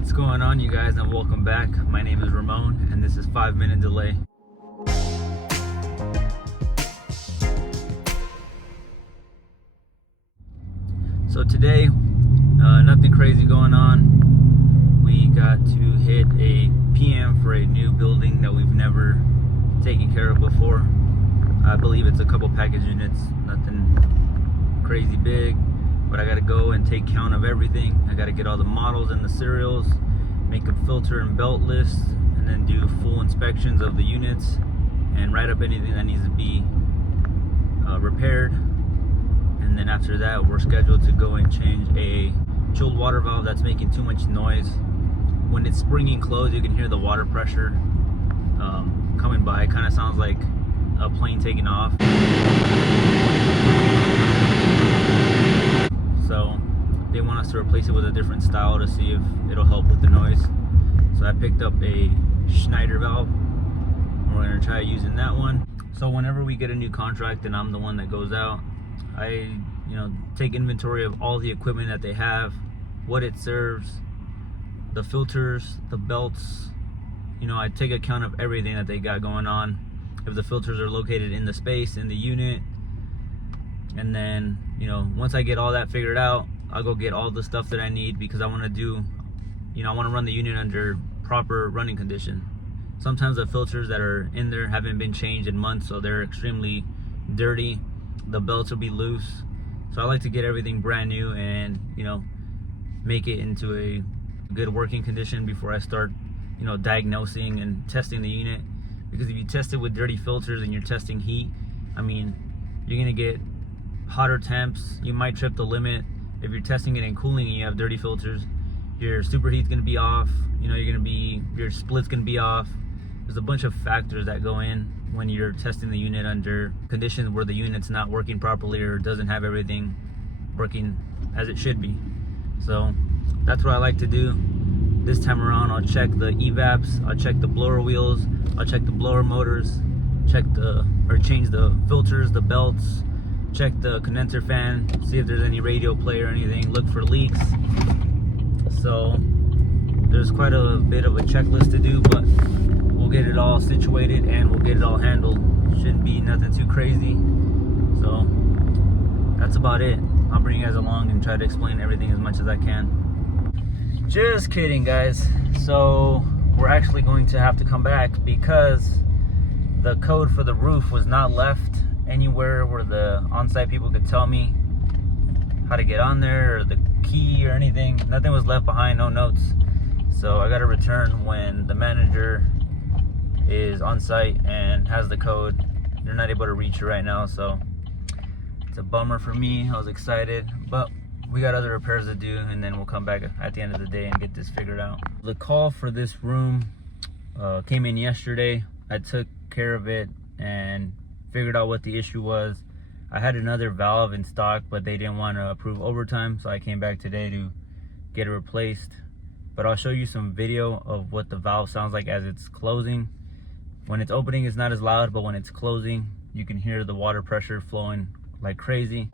What's going on, you guys, and welcome back. My name is Ramon, and this is 5 Minute Delay. So today, nothing crazy going on. We got to hit a PM for a new building that we've never taken care of before. I believe it's a couple package units, nothing crazy big. But I gotta go and take count of everything. I gotta get all the models and the serials, make a filter and belt list, and then do full inspections of the units and write up anything that needs to be repaired. And then after that, we're scheduled to go and change a chilled water valve that's making too much noise. When it's springing closed, you can hear the water pressure coming by. It kind of sounds like a plane taking off. So they want us to replace it with a different style to see if it'll help with the noise. So I picked up a Schneider valve, and we're gonna try using that one. So whenever we get a new contract and I'm the one that goes out, I take inventory of all the equipment that they have, what it serves, the filters, the belts. I take account of everything that they got going on. If the filters are located in the space, in the unit. And then, once I get all that figured out, I'll go get all the stuff that I need, because I want to do, I want to run the unit under proper running condition. Sometimes the filters that are in there haven't been changed in months, so they're extremely dirty. The belts will be loose. So I like to get everything brand new and, make it into a good working condition before I start, diagnosing and testing the unit. Because if you test it with dirty filters and you're testing heat, you're going to get hotter temps. You might trip the limit. If you're testing it in cooling and you have dirty filters, your superheat's going to be off. Your split's going to be off. There's a bunch of factors that go in when you're testing the unit under conditions where the unit's not working properly or doesn't have everything working as it should be. So that's what I like to do. This time around, I'll check the EVAPs, I'll check the blower wheels, I'll check the blower motors, change the filters, the belts, check the condenser fan, see if there's any radio play or anything, look for leaks. So there's quite a bit of a checklist to do, but we'll get it all situated and we'll get it all handled. Shouldn't be nothing too crazy. So that's about it. I'll bring you guys along and try to explain everything as much as I can. Just kidding, guys. So we're actually going to have to come back because the code for the roof was not left anywhere where the on-site people could tell me how to get on there, or the key or anything. Nothing was left behind, no notes. So I got to return when the manager is on site and has the code. They're not able to reach it right now, so it's a bummer for me. I was excited, but we got other repairs to do, and then we'll come back at the end of the day and get this figured out. The call for this room came in yesterday. I took care of it and figured out what the issue was. I had another valve in stock, but they didn't want to approve overtime, so I came back today to get it replaced. But I'll show you some video of what the valve sounds like as it's closing. When it's opening, it's not as loud, but when it's closing, you can hear the water pressure flowing like crazy.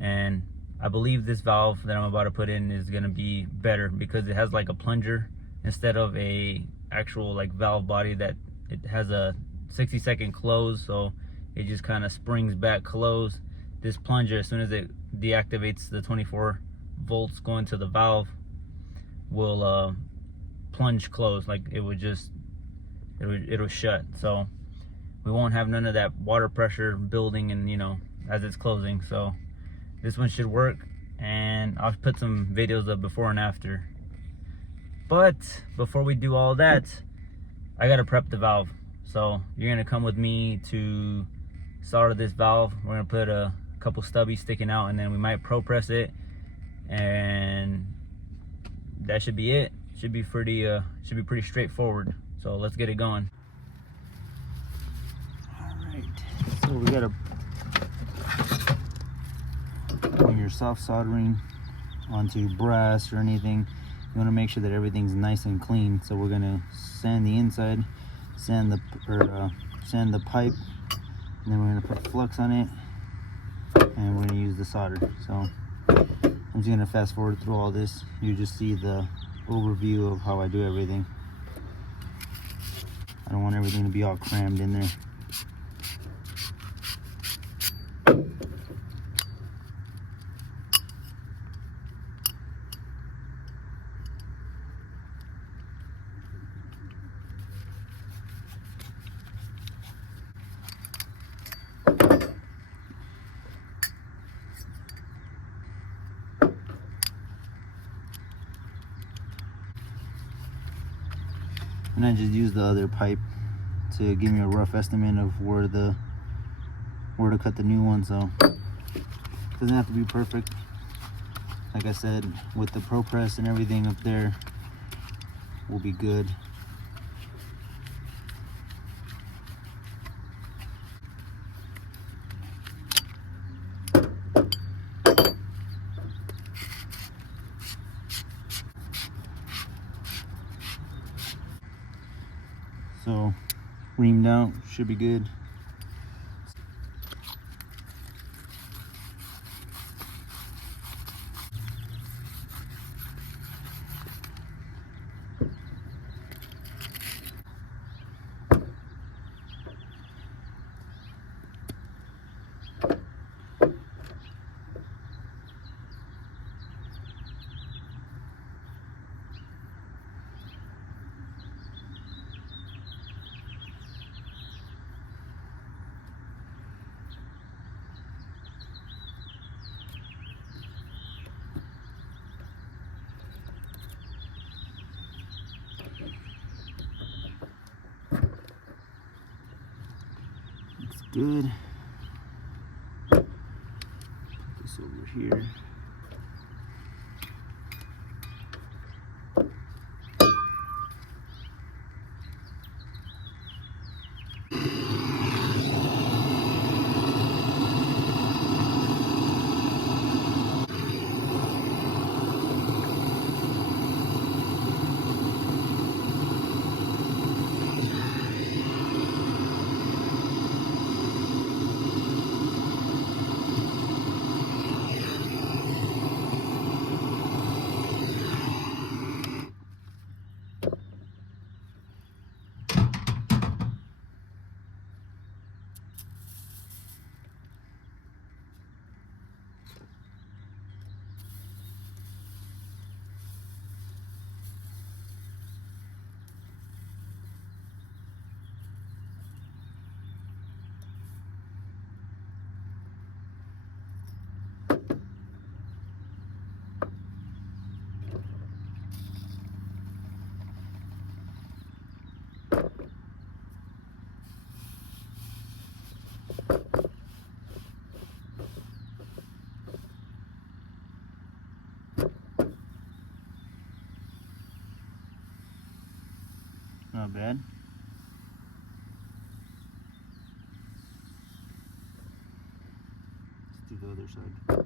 And I believe this valve that I'm about to put in is gonna be better because it has like a plunger instead of a actual like valve body that it has a 60-second close, so it just kind of springs back closed. This plunger, as soon as it deactivates the 24 volts going to the valve, will plunge close. Like it'll shut, so we won't have none of that water pressure building and as it's closing. So this one should work, and I'll put some videos of before and after. But before we do all that, I gotta prep the valve. So you're gonna come with me to solder this valve. We're gonna put a couple stubbies sticking out, and then we might pro press it, and that should be it. Should be pretty straightforward. So let's get it going. All right. So we gotta when you're soft soldering onto brass or anything, you want to make sure that everything's nice and clean. So we're gonna sand the inside, sand the pipe, and then we're gonna put flux on it, and we're gonna use the solder. So I'm just gonna fast forward through all this. You just see the overview of how I do everything. I don't want everything to be all crammed in there. And I just use the other pipe to give me a rough estimate of where to cut the new one. So it doesn't have to be perfect. Like I said, with the Pro Press and everything up there, we'll be good. So reamed out, should be good. Good. Put this over here. Not bad. Let's do the other side.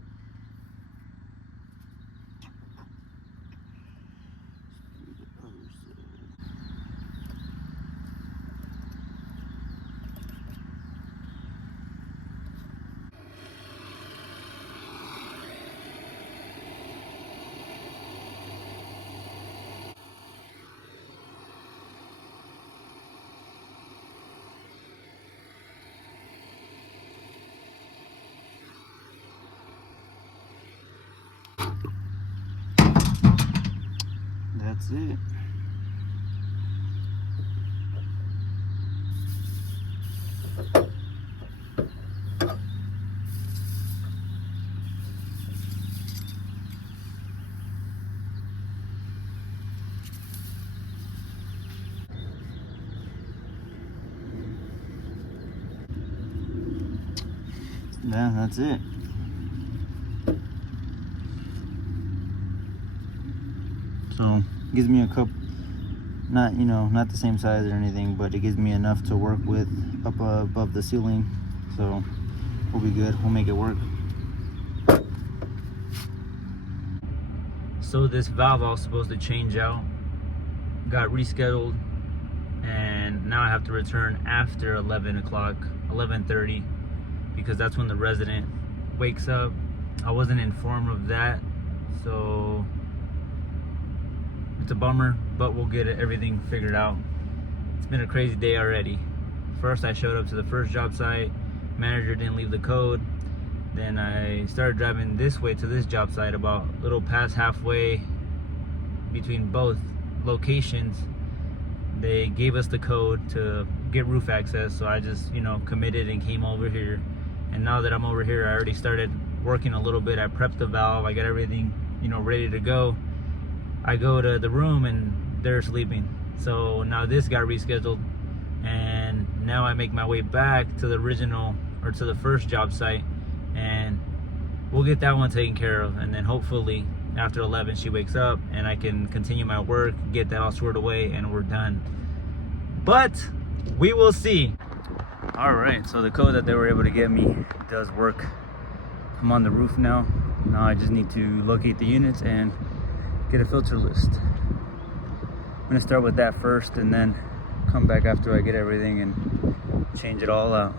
That's it. Yeah, that's it. So gives me a cup, not not the same size or anything, but it gives me enough to work with up above the ceiling. So we'll be good. We'll make it work. So this valve I was supposed to change out got rescheduled, and now I have to return after 11 o'clock, 11:30, because that's when the resident wakes up. I wasn't informed of that, so it's a bummer, but we'll get everything figured out. It's been a crazy day already. First I showed up to the first job site, manager didn't leave the code. Then I started driving this way to this job site, about a little past halfway between both locations. They gave us the code to get roof access, so I just, committed and came over here. And now that I'm over here, I already started working a little bit. I prepped the valve, I got everything, ready to go. I go to the room and they're sleeping. So now this got rescheduled, and now I make my way back to the original, or to the first job site, and we'll get that one taken care of. And then hopefully after 11 she wakes up and I can continue my work, get that all squared away, and we're done. But we will see. All right, so the code that they were able to get me does work. I'm on the roof now. Now I just need to locate the units and get a filter list. I'm gonna start with that first and then come back after I get everything and change it all out.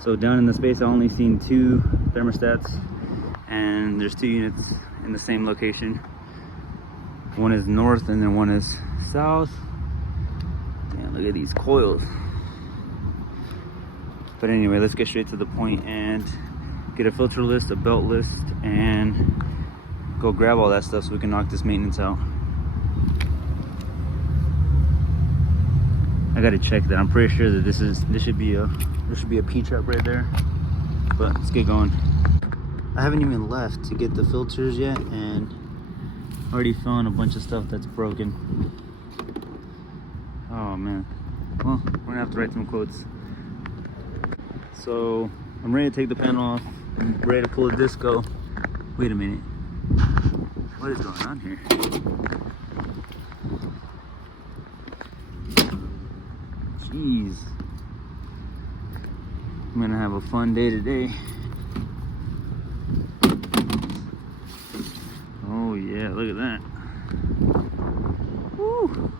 So down in the space I only seen 2 thermostats, and there's 2 units in the same location. One is north and then one is south. Man, look at these coils. But anyway, let's get straight to the point and get a filter list, a belt list, and go grab all that stuff so we can knock this maintenance out. I gotta check that. I'm pretty sure that this should be a P-trap right there. But let's get going. I haven't even left to get the filters yet, and already found a bunch of stuff that's broken. Oh man. Well, we're gonna have to write some quotes. So I'm ready to take the panel off. I'm ready to pull a disco. Wait a minute. What is going on here? Jeez. I'm gonna have a fun day today. Oh yeah, look at that. Woo.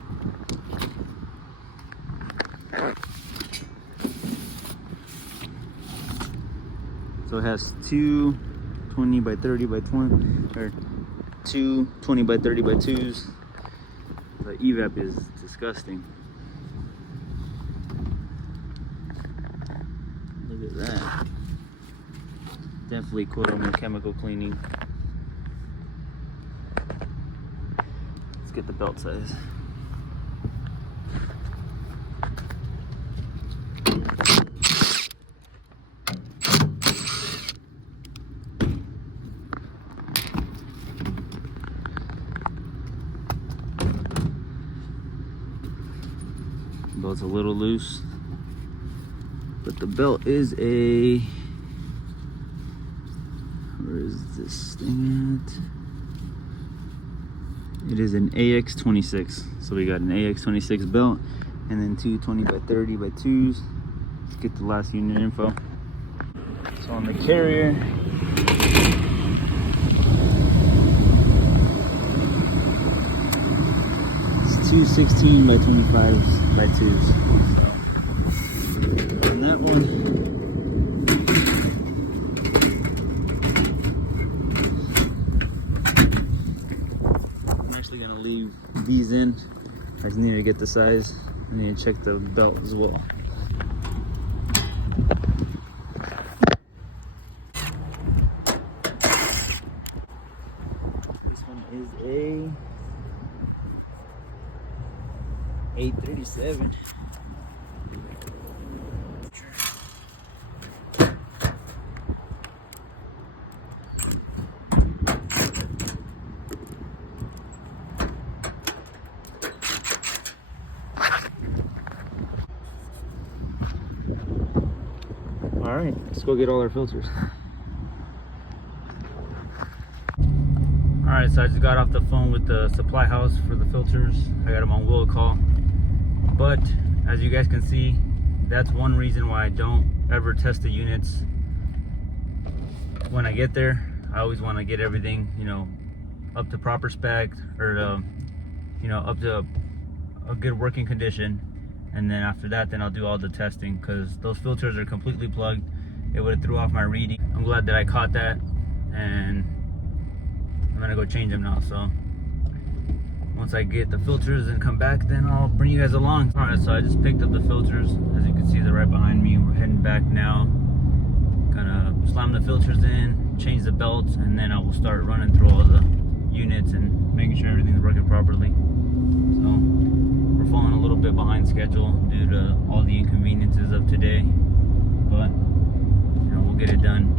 So it has 2 20 by 30 by 20, or 2 20 by 30 by 2s. The evap is disgusting. Look at that. Definitely quote on chemical cleaning. Let's get the belt size. Belt's a little loose, but the belt is a, where is this thing at? It is an AX26. So we got an AX26 belt and then 2 20 by 30 by 2s. Let's get the last unit info. So on the Carrier, it's 2 16 by 25s by 2s. And that one, I'm actually gonna leave these in. I just need to get the size. I need to check the belt as well. This one is a 837. All right, let's go get all our filters. All right, so I just got off the phone with the supply house for the filters. I got them on will call. But as you guys can see, that's one reason why I don't ever test the units when I get there. I always want to get everything, you know, up to proper spec, or you know, up to a good working condition. And then after that, then I'll do all the testing, because those filters are completely plugged. It would have threw off my reading. I'm glad that I caught that, and I'm gonna go change them now. So once I get the filters and come back, then I'll bring you guys along. All right, so I just picked up the filters. As you can see, they're right behind me. We're heading back now. Gonna slam the filters in, change the belts, and then I will start running through all the units and making sure everything's working properly. So we're falling a little bit behind schedule due to all the inconveniences of today, but you know, we'll get it done.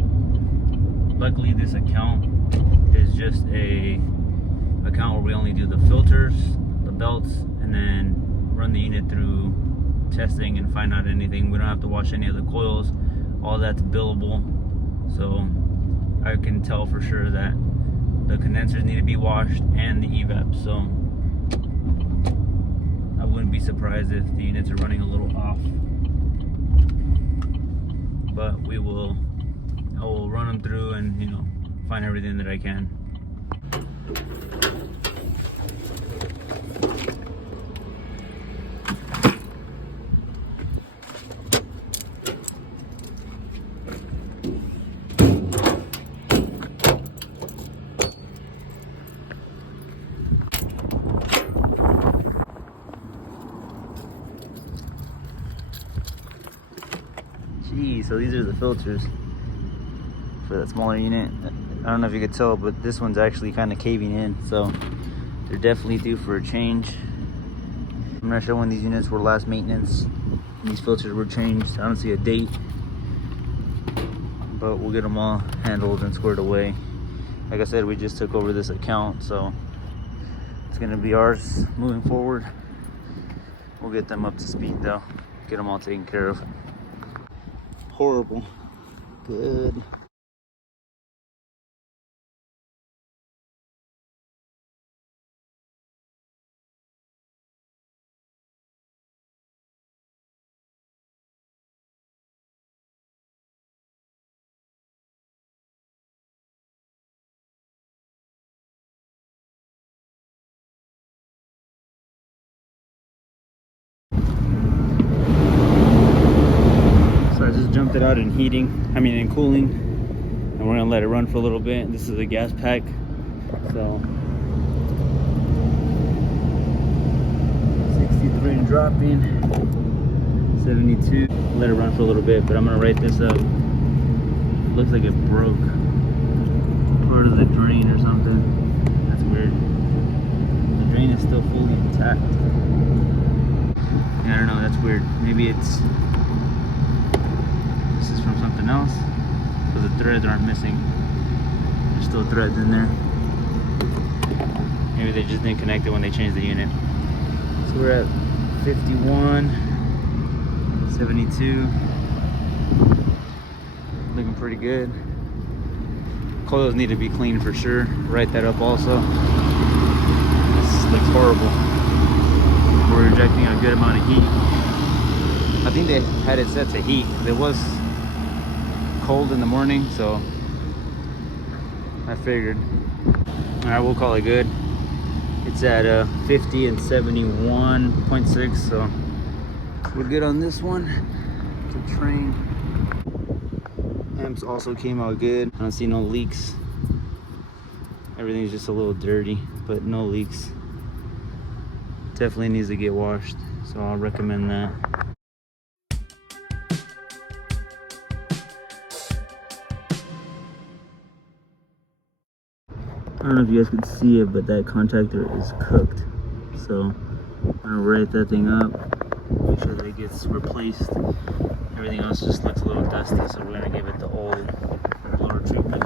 Luckily, this account is just a account where we only do the filters, the belts, and then run the unit through testing and find out anything. We don't have to wash any of the coils. All that's billable, so I can tell for sure that the condensers need to be washed and the evap. So I wouldn't be surprised if the units are running a little off, but I will run them through and, you know, find everything that I can. Geez, so these are the filters for that smaller unit. I don't know if you could tell, but this one's actually kind of caving in, so they're definitely due for a change. I'm not sure when these units were last maintenance. These filters were changed. I don't see a date, but we'll get them all handled and squared away. Like I said, we just took over this account, so it's gonna be ours moving forward. We'll get them up to speed though, get them all taken care of. Horrible. Good. So I just jumped it out in in cooling, and we're gonna let it run for a little bit. This is a gas pack, so 63 and dropping, 72. Let it run for a little bit, but I'm gonna write this up. It looks like it broke part of the drain or something. That's weird. The drain is still fully intact. Yeah, I don't know, that's weird. Maybe this is from something else, because the threads aren't missing. There's still threads in there. Maybe they just didn't connect it when they changed the unit. So we're at 51, 72. Looking pretty good. Coils need to be cleaned for sure. Write that up also. This looks horrible. We're injecting a good amount of heat. I think they had it set to heat. It was cold in the morning, so I figured. All right, we'll call it good. It's at 50 and 71.6, so we're good on this one. It's a Trane. Amps also came out good. I don't see no leaks. Everything's just a little dirty, but no leaks. Definitely needs to get washed, so I'll recommend that. I don't know if you guys can see it, but that contactor is cooked. So I'm gonna write that thing up, make sure that it gets replaced. Everything else just looks a little dusty, so we're gonna give it the old blower treatment.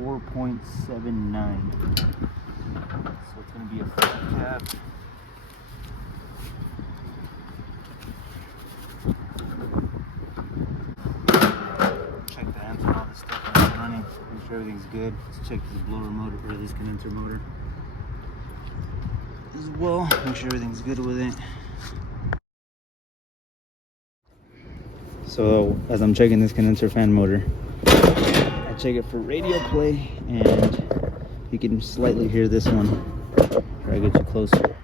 4.79. So it's going to be a flat cap. Check the amps and all this stuff when it's running. Make sure everything's good. Let's check this blower motor or this condenser motor as well. Make sure everything's good with it. So as I'm checking this condenser fan motor, I check it for radio play, and you can slightly hear this one. Try to get you closer.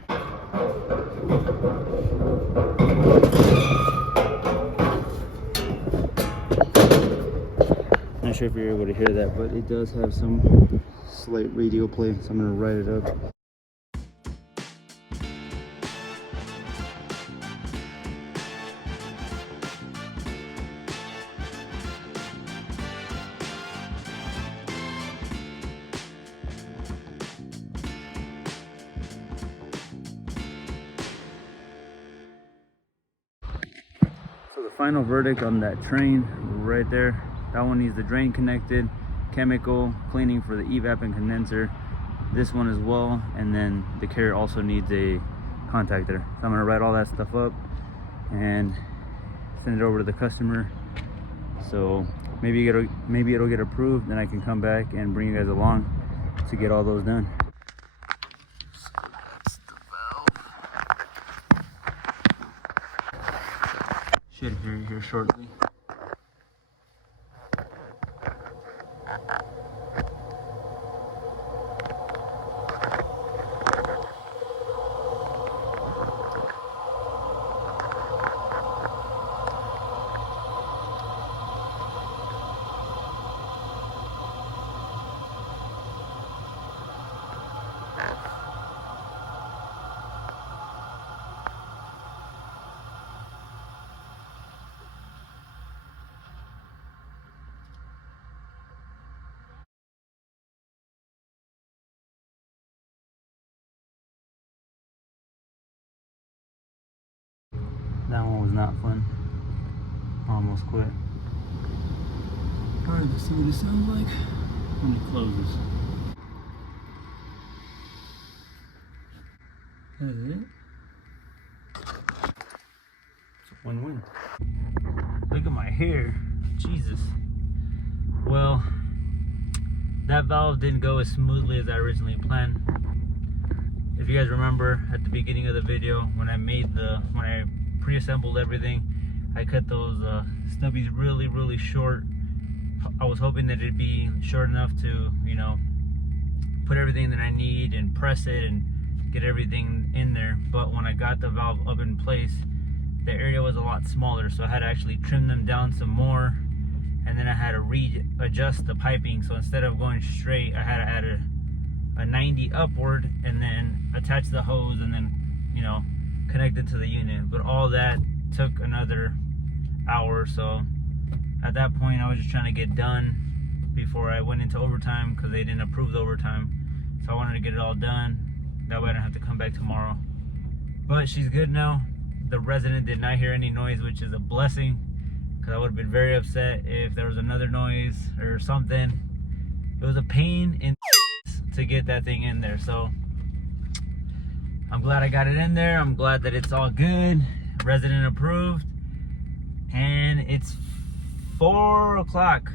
Not sure if you're able to hear that, but it does have some slight radio play, so I'm going to write it up. So the final verdict on that Trane right there, that one needs the drain connected, chemical cleaning for the evap and condenser, this one as well, and then the Carrier also needs a contactor. So I'm gonna write all that stuff up and send it over to the customer. So maybe it'll get approved, then I can come back and bring you guys along to get all those done. So that's the valve. Should hear you here shortly. That one was not fun. Almost quit. Alright, let's see what it sounds like when it closes. That is it. It's a win-win. Look at my hair. Jesus. Well, that valve didn't go as smoothly as I originally planned. If you guys remember at the beginning of the video, when I pre-assembled everything, I cut those stubbies really short. I was hoping that it'd be short enough to, you know, put everything that I need and press it and get everything in there. But when I got the valve up in place, the area was a lot smaller, so I had to actually trim them down some more, and then I had to readjust the piping. So instead of going straight, I had to add a 90 upward and then attach the hose and then, you know, connected to the unit. But all that took another hour or so. At that point, I was just trying to get done before I went into overtime, because they didn't approve the overtime. So I wanted to get it all done, that way I don't have to come back tomorrow. But she's good now. The resident did not hear any noise, which is a blessing, because I would have been very upset if there was another noise or something. It was a pain in to get that thing in there. So I'm glad I got it in there. I'm glad that it's all good, resident approved, and it's 4 o'clock.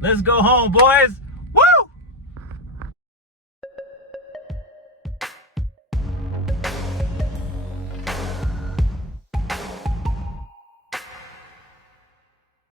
Let's go home, boys.